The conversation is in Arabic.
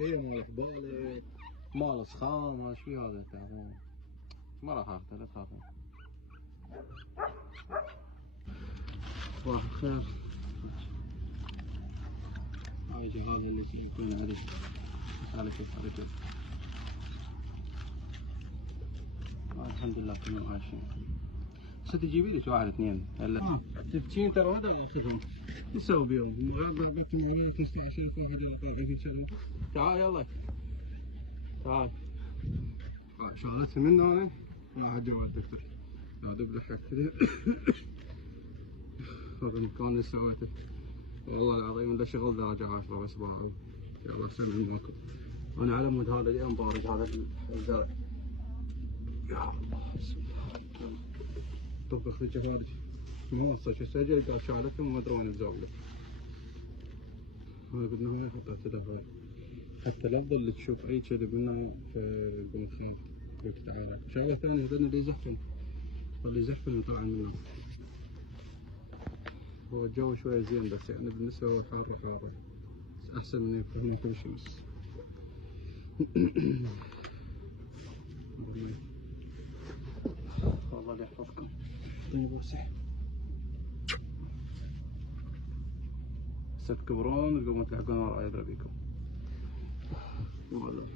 هي مال حبالة مال صخام، ما شو هذا تعرفون، ما راح اخذه لا تخافون. صباح الخير. هاي جهاز اللي يكون عليك على كيف. الحمد لله كلهم عايشين. هسه تجيبي لك واحد اثنين هلا. تبكين ترى ما اقدر اخذهم. شو نسوي بيهم؟ بكم علينا 15000 واحد يلا طالعين في شغله. تعال يلا. تعال. شغلتها من هنا راح جوا الدكتور. هذا بضحك كذا. هذا المكان اللي سويته. والله العظيم الا شغل درجة 10 بس باعوا. يلا احسن منكم. انا على مود هذا اليوم بارد هذا الزرع. يا الله بسم الله. طبخ لي جفارج. ما وصل شو سجل قال شالتهم وما ادري وين الزاوية. هذا بالنهاية حطيت له هاي. حتى لا تظل تشوف اي شيء بالنهاية في قمة خيمة. قلت تعال. شغلة ثانية هذا اللي يزحفن. اللي يزحفن طلع منه. هو الجو شوي زين بس يعني بالنسبة هو حارة بس أحسن من هناك بالشمس. الله يحفظكم. اعطيني بوسة. هسه تكبرون وتقومون تلعبون ورا يدري بيكم. والله